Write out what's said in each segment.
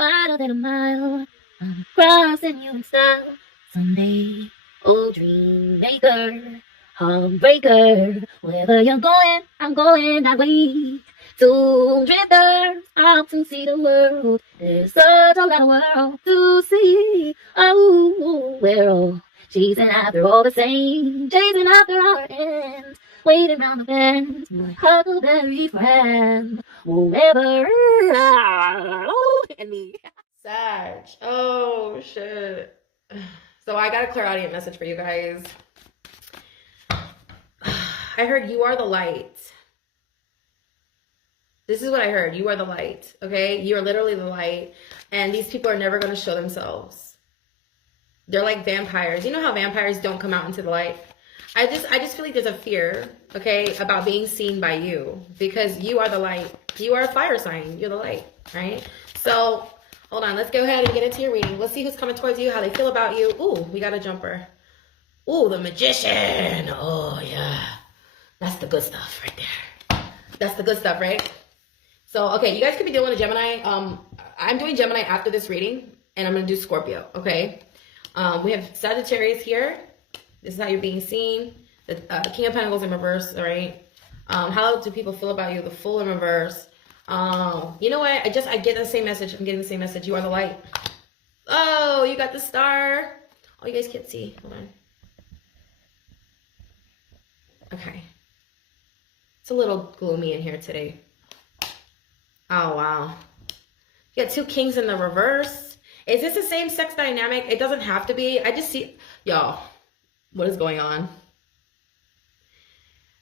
wider than a mile. I'm crossing you in style someday. Oh, dream maker, heartbreaker, wherever you're going, I'm going that way. To drifters out to see the world. There's such a lot of world to see. Oh, we're all chasing after all the same, chasing after our ends, waiting round the bend. My huckleberry friend, whoever and me. Sag. Oh shit. So I got a clairaudience message for you guys. I heard you are the light. This is what I heard. You are the light. Okay? You are literally the light. And these people are never going to show themselves. They're like vampires. You know how vampires don't come out into the light? I just feel like there's a fear, okay, about being seen by you, because you are the light. You are a fire sign. You're the light, right? So hold on. Let's go ahead and get into your reading. Let's see who's coming towards you, how they feel about you. Ooh, we got a jumper. Ooh, the magician. Oh, yeah. That's the good stuff right there. That's the good stuff, right? So, okay, you guys could be dealing with a Gemini. I'm doing Gemini after this reading, and I'm going to do Scorpio, okay? We have Sagittarius here. This is how you're being seen. The King of Pentacles in reverse, all right? How do people feel about you? The Fool in reverse. You know what? I get the same message. I'm getting the same message. You are the light. Oh, you got the star. Oh, you guys can't see. Hold on. Okay. It's a little gloomy in here today. Oh, wow. You got two kings in the reverse. Is this the same sex dynamic? It doesn't have to be. I just see... Y'all, what is going on?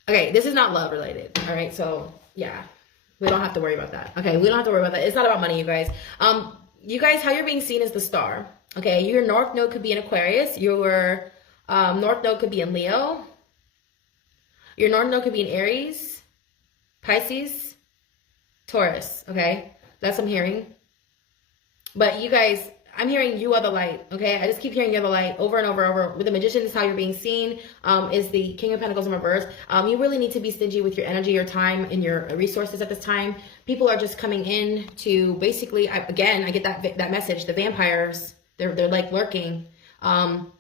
Okay, this is not love related. All right, so, yeah. We don't have to worry about that. Okay, we don't have to worry about that. It's not about money, you guys. You guys, how you're being seen is the star. Okay, your North Node could be in Aquarius. Your North Node could be in Leo. Your North Node could be in Aries, Pisces, Taurus, okay? That's what I'm hearing. But you guys, I'm hearing you are the light, okay? I just keep hearing you're the light over and over and over. With the magician, is how you're being seen, is the King of Pentacles in reverse. You really need to be stingy with your energy, your time, and your resources at this time. People are just coming in to basically, again, I get that message. The vampires, they're like lurking.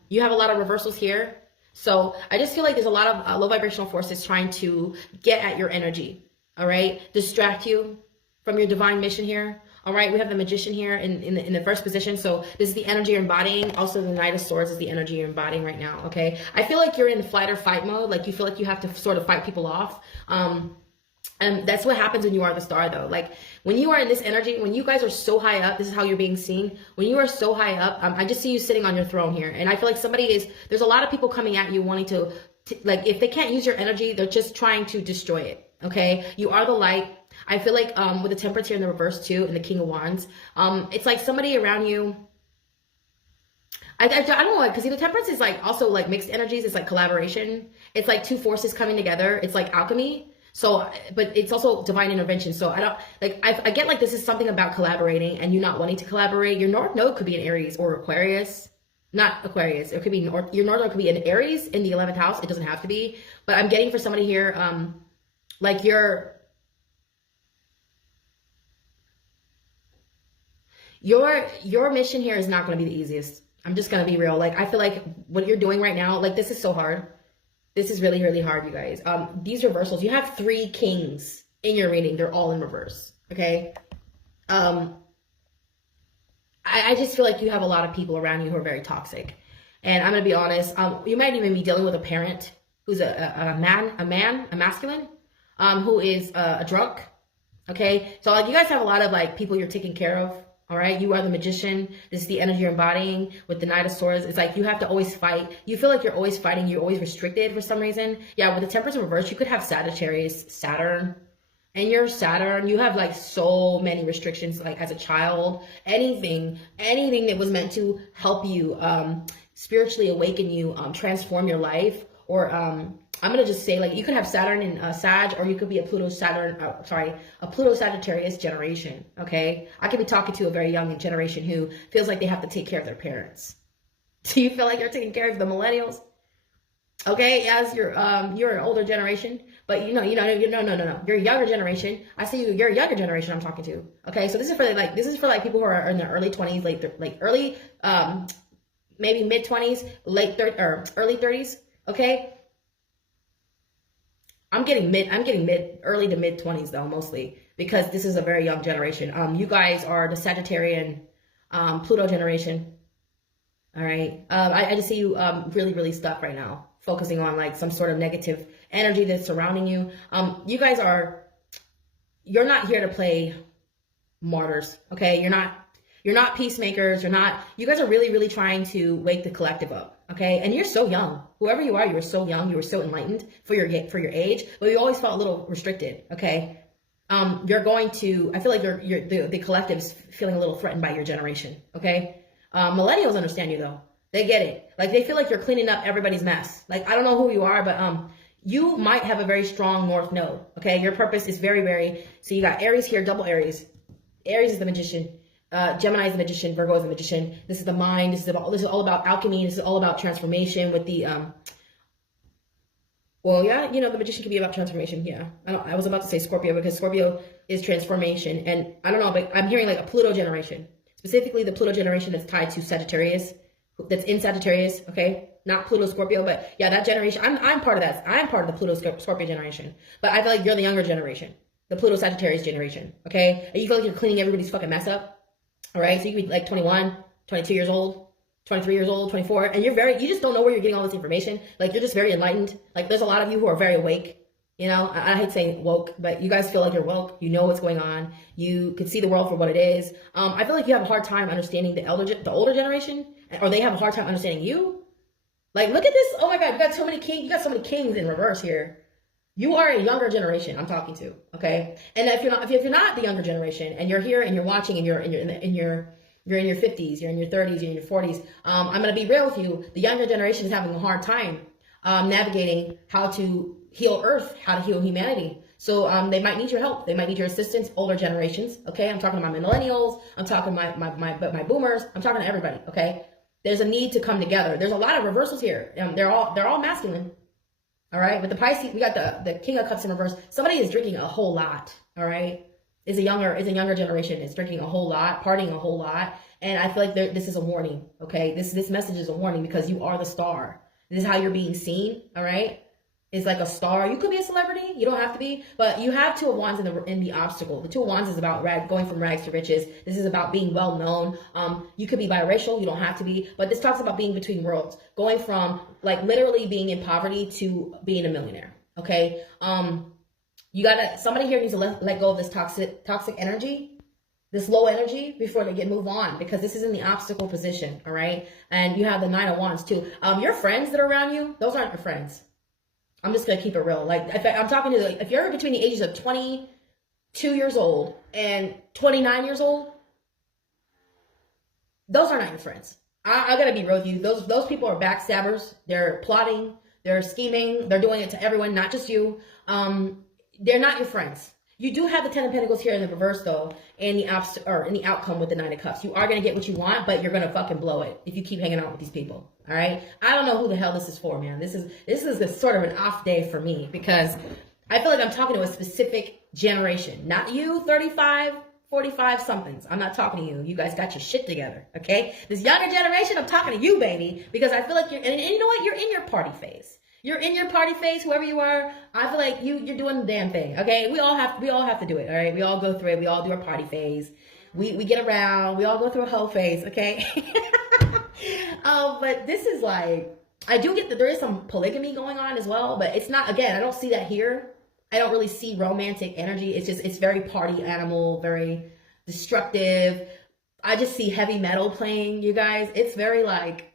You have a lot of reversals here. So I just feel like there's a lot of low vibrational forces trying to get at your energy. All right, distract you from your divine mission here. All right, we have the magician here in the first position. So this is the energy you're embodying. Also, the Knight of Swords is the energy you're embodying right now. Okay, I feel like you're in flight or fight mode. Like you feel like you have to sort of fight people off. And that's what happens when you are the star, though. Like when you are in this energy, when you guys are so high up, this is how you're being seen. When you are so high up, I just see you sitting on your throne here, and I feel like there's a lot of people coming at you wanting to like, if they can't use your energy, they're just trying to destroy it. Okay, you are the light. I feel like with the Temperance here in the reverse too, and the King of Wands, it's like somebody around you. I don't know why, because the Temperance is like also like mixed energies. It's like collaboration. It's like two forces coming together. It's like alchemy. So, but it's also divine intervention. So I don't like, I get like this is something about collaborating and you not wanting to collaborate. Your North Node could be in Aries or Aquarius. Not Aquarius. It could be your North Node could be in Aries in the 11th house. It doesn't have to be. But I'm getting for somebody here, like your mission here is not going to be the easiest. I'm just going to be real. Like, I feel like what you're doing right now, like this is so hard. This is really, really hard, you guys. These reversals, you have 3 kings in your reading. They're all in reverse. Okay. I just feel like you have a lot of people around you who are very toxic. And I'm going to be honest. You might even be dealing with a parent who's a masculine, who is a drunk. Okay. So like you guys have a lot of like people you're taking care of. All right, you are the magician. This is the energy you're embodying with the Knight of Swords. It's like you have to always fight. You feel like you're always fighting. You're always restricted for some reason. Yeah, with the Temperance in reverse, you could have Sagittarius, Saturn. And your Saturn, you have like so many restrictions, like as a child. Anything that was meant to help you spiritually awaken you, transform your life. Or I'm going to just say, like, you could have Saturn in Sag, or you could be a Pluto Sagittarius generation, okay? I could be talking to a very young generation who feels like they have to take care of their parents. Do you feel like you're taking care of the millennials? Okay, yes, you're an older generation, But no. You're a younger generation. I see you. You're a younger generation. I'm talking to. Okay, so this is for like people who are in their early 20s, early maybe mid 20s, late 30s or early 30s. Okay. I'm getting early to mid 20s though, mostly because this is a very young generation. You guys are the Sagittarian, Pluto generation. All right. I just see you really, really stuck right now, focusing on like some sort of negative energy that's surrounding you. You guys you're not here to play martyrs. Okay. You're not peacemakers. You guys are really, really trying to wake the collective up. Okay. And you're so young. Whoever you are, you were so young. You were so enlightened for your age, but you always felt a little restricted. Okay. You're going to, I feel like the collective's feeling a little threatened by your generation. Okay. Millennials understand you though. They get it. Like they feel like you're cleaning up everybody's mess. Like, I don't know who you are, but, you might have a very strong North Node. Okay. Your purpose is very, very, so you got Aries here, double Aries. Aries is the magician. Gemini is the magician. Virgo is the magician. This is the mind. This is all about alchemy. This is all about transformation with the, well, yeah, you know, the magician can be about transformation. Yeah. I was about to say Scorpio because Scorpio is transformation. And I don't know, but I'm hearing like a Pluto generation, specifically the Pluto generation that's tied to Sagittarius, that's in Sagittarius. Okay. Not Pluto Scorpio, but yeah, that generation. I'm part of that. I'm part of the Pluto Scorpio generation, but I feel like you're the younger generation, the Pluto Sagittarius generation. Okay. And you feel like you're cleaning everybody's fucking mess up. All right. So you could be like 21, 22 years old, 23 years old, 24. And you just don't know where you're getting all this information. Like you're just very enlightened. Like there's a lot of you who are very awake. You know, I hate saying woke, but you guys feel like you're woke. You know what's going on. You can see the world for what it is. I feel like you have a hard time understanding the older generation, or they have a hard time understanding you. Like, look at this. Oh my God, you got so many kings. You got so many kings in reverse here. You are a younger generation I'm talking to, okay? And if you're not the younger generation and you're here and you're watching and you're in your 50s, you're in your 30s, you're in your 40s, I'm gonna be real with you. The younger generation is having a hard time navigating how to heal Earth, how to heal humanity. So they might need your help. They might need your assistance. Older generations, okay? I'm talking to my millennials. I'm talking to my boomers. I'm talking to everybody, okay? There's a need to come together. There's a lot of reversals here. They're all masculine. All right. With the Pisces, we got the King of Cups in reverse. Somebody is drinking a whole lot. All right. Is a younger generation is drinking a whole lot, partying a whole lot. And I feel like this is a warning. Okay. This message is a warning because you are the star. This is how you're being seen. All right. It's like a star. You could be a celebrity. You don't have to be, but you have Two of Wands in the obstacle. The Two of Wands is about going from rags to riches. This is about being well known. You could be biracial. You don't have to be, but this talks about being between worlds, going from like literally being in poverty to being a millionaire. Okay. Somebody here needs to let go of this toxic energy, this low energy before they move on, because this is in the obstacle position. All right. And you have the Nine of Wands too. Your friends that are around you, those aren't your friends. I'm just going to keep it real. Like, I'm talking to, if you're between the ages of 22 years old and 29 years old, those are not your friends. I got to be real with you. Those people are backstabbers. They're plotting. They're scheming. They're doing it to everyone, not just you. They're not your friends. You do have the Ten of Pentacles here in the reverse, though, in the outcome with the Nine of Cups. You are going to get what you want, but you're going to fucking blow it if you keep hanging out with these people. All right? I don't know who the hell this is for, man. This is sort of an off day for me because I feel like I'm talking to a specific generation. Not you, 35, 45 somethings. I'm not talking to you. You guys got your shit together, okay? This younger generation, I'm talking to you, baby, because I feel like and you know what? You're in your party phase. You're in your party phase, whoever you are. I feel like you're doing the damn thing, okay? We all have to do it, all right? We all go through it. We all do our party phase. We get around. We all go through a whole phase, okay? But this is like, I do get that there is some polygamy going on as well, but it's not, again, I don't see that here. I don't really see romantic energy. It's very party animal, very destructive. I just see heavy metal playing, you guys. It's very like,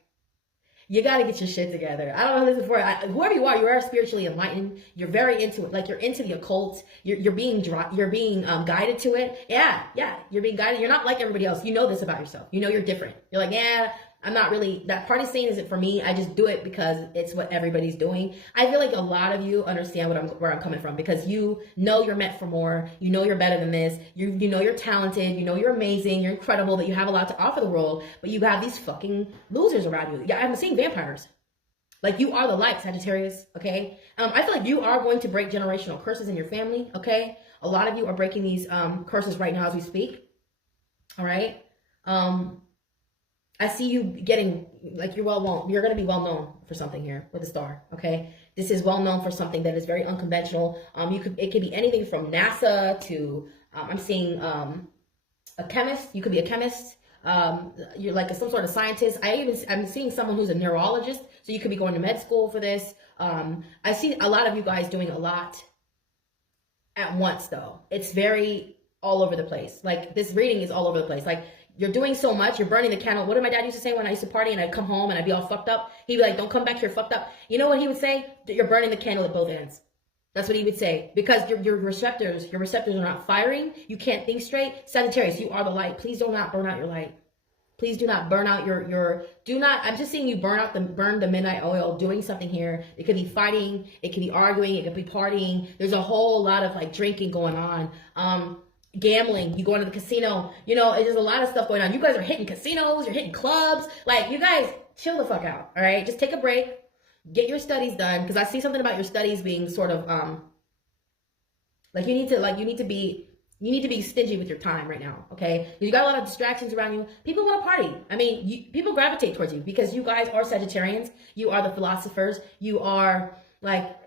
you got to get your shit together. I don't know who this is for. Whoever you are spiritually enlightened. You're very into it. Like you're into the occult. You're being guided to it. Yeah. You're being guided. You're not like everybody else. You know this about yourself. You know you're different. You're like, yeah, I'm not really, that party scene isn't for me. I just do it because it's what everybody's doing. I feel like a lot of you understand where I'm coming from because you know you're meant for more. You know you're better than this. You know you're talented. You know you're amazing. You're incredible, that you have a lot to offer the world, but you have these fucking losers around you. Yeah, I'm seeing vampires. Like, you are the light, Sagittarius, okay? I feel like you are going to break generational curses in your family, okay? A lot of you are breaking these curses right now as we speak, all right? I see you getting, like, you're well known. You're going to be well known for something here with a star, okay? This is well known for something that is very unconventional. It could be anything from NASA to, I'm seeing a chemist. You could be a chemist. You're like some sort of scientist. I'm seeing someone who's a neurologist. So you could be going to med school for this. I see a lot of you guys doing a lot at once, though. It's very all over the place. Like, this reading is all over the place. Like, you're doing so much. You're burning the candle. What did my dad used to say when I used to party and I'd come home and I'd be all fucked up? He'd be like, don't come back here fucked up. You know what he would say? You're burning the candle at both ends. That's what he would say. Because your receptors are not firing. You can't think straight. Sagittarius, you are the light. Please do not burn out your light. Please do not burn out I'm just seeing you burn the midnight oil doing something here. It could be fighting. It could be arguing. It could be partying. There's a whole lot of like drinking going on. Gambling, you go into the casino, there's a lot of stuff going on. You guys are hitting casinos, you're hitting clubs. Like, you guys chill the fuck out, all right? Just take a break, get your studies done, because I see something about your studies being sort of like you need to be stingy with your time right now, okay? You got a lot of distractions around you. People want to party. I mean, people gravitate towards you because you guys are Sagittarians. You are the philosophers. You are like,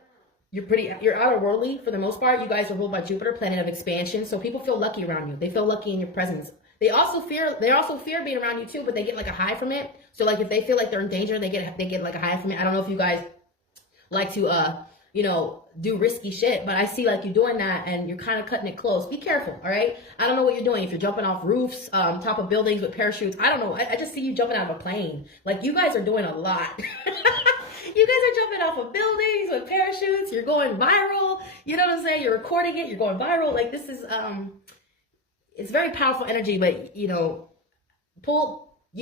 you're outer worldly for the most part. You guys are ruled by Jupiter, planet of expansion. So people feel lucky around you. They feel lucky in your presence. They also fear being around you too, but they get like a high from it. So like, if they feel like they're in danger, they get like a high from it. I don't know if you guys like to do risky shit, but I see like you doing that and you're kind of cutting it close. Be careful, all right? I don't know what you're doing. If you're jumping off roofs, top of buildings with parachutes, I don't know. I just see you jumping out of a plane. Like, you guys are doing a lot. You guys are jumping off of buildings with parachutes. You're going viral. You know what I'm saying? You're recording it. You're going viral. Like, this is, it's very powerful energy, but, you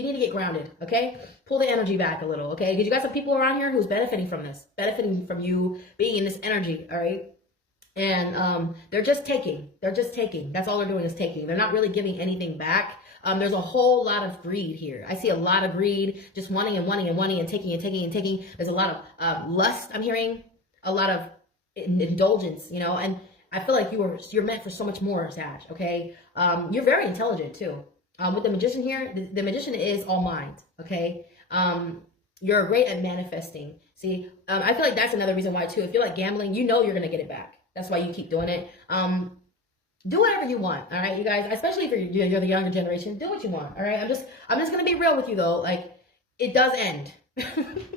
need to get grounded, okay? Pull the energy back a little, okay? Because you got some people around here who's benefiting from this, benefiting from you being in this energy, all right? And they're just taking. They're just taking. That's all they're doing is taking. They're not really giving anything back. There's a whole lot of greed here. I see a lot of greed, just wanting and wanting and wanting and taking and taking and taking. There's a lot of lust, I'm hearing, a lot of indulgence, and I feel like you're meant for so much more, Sag, okay? You're very intelligent too. With the magician here, the magician is all mind, okay? You're great at manifesting. See, I feel like that's another reason why too. If you're like gambling, you're going to get it back. That's why you keep doing it. Do whatever you want, all right, you guys. Especially if you're the younger generation, do what you want, all right. I'm just gonna be real with you though. Like, it does end. I'm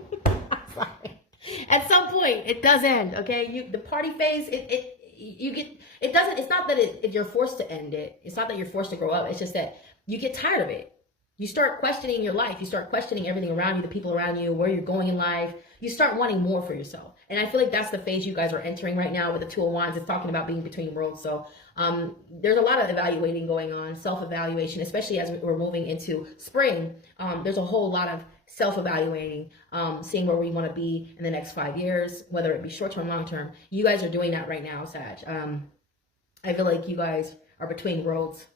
sorry. At some point, it does end. Okay, the party phase. It's not that you're forced to end it. It's not that you're forced to grow up. It's just that you get tired of it. You start questioning your life. You start questioning everything around you, the people around you, where you're going in life. You start wanting more for yourself. And I feel like that's the phase you guys are entering right now with the Two of Wands. It's talking about being between worlds. So there's a lot of evaluating going on, self-evaluation, especially as we're moving into spring. There's a whole lot of self-evaluating, seeing where we want to be in the next 5 years, whether it be short-term, long-term. You guys are doing that right now, Sag. I feel like you guys are between worlds.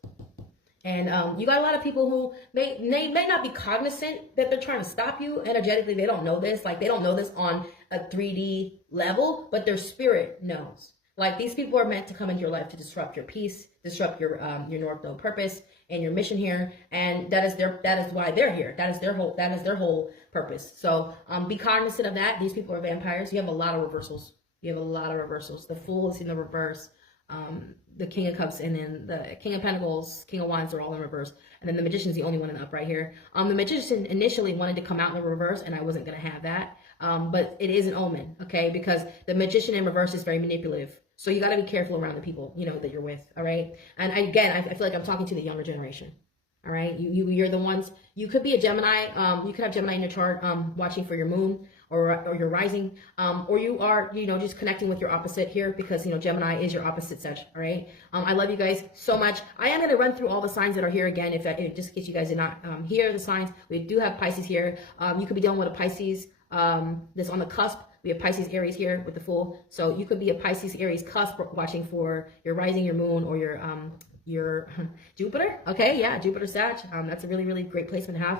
And you got a lot of people who may not be cognizant that they're trying to stop you energetically. They don't know this. Like, they don't know this on a 3D level, but their spirit knows. Like, these people are meant to come into your life to disrupt your peace, disrupt your North Node purpose and your mission here. And that is why they're here. That is their whole purpose. So be cognizant of that. These people are vampires. You have a lot of reversals. The Fool is in the reverse. The King of Cups, and then the King of Pentacles, King of Wands are all in reverse. And then the Magician's the only one in the upright here. The Magician initially wanted to come out in the reverse, and I wasn't going to have that. But it is an omen, okay? Because the Magician in reverse is very manipulative. So you got to be careful around the people, that you're with, all right? And again, I feel like I'm talking to the younger generation, all right? You're the ones, you could be a Gemini. You could have Gemini in your chart, watching for your moon or your rising, or you are, just connecting with your opposite here because, Gemini is your opposite, Sag, all right? I love you guys so much. I am going to run through all the signs that are here again, just in case you guys did not hear the signs. We do have Pisces here. You could be dealing with a Pisces that's on the cusp. We have Pisces, Aries here with the Fool. So you could be a Pisces, Aries cusp watching for your rising, your moon, or your Jupiter. Okay, yeah, Jupiter, Sag. That's a really, really great placement to have.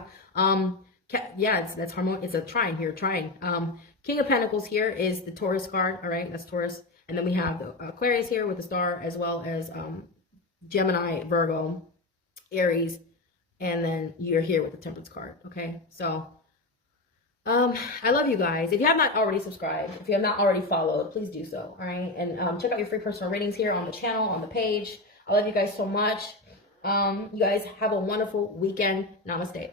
Yeah, that's harmonious. It's a trine here, trine. King of Pentacles here is the Taurus card. All right, that's Taurus. And then we have the Aquarius here with the star, as well as Gemini, Virgo, Aries. And then you're here with the Temperance card. Okay, so I love you guys. If you have not already subscribed, if you have not already followed, please do so. All right, and check out your free personal readings here on the channel, on the page. I love you guys so much. You guys have a wonderful weekend. Namaste.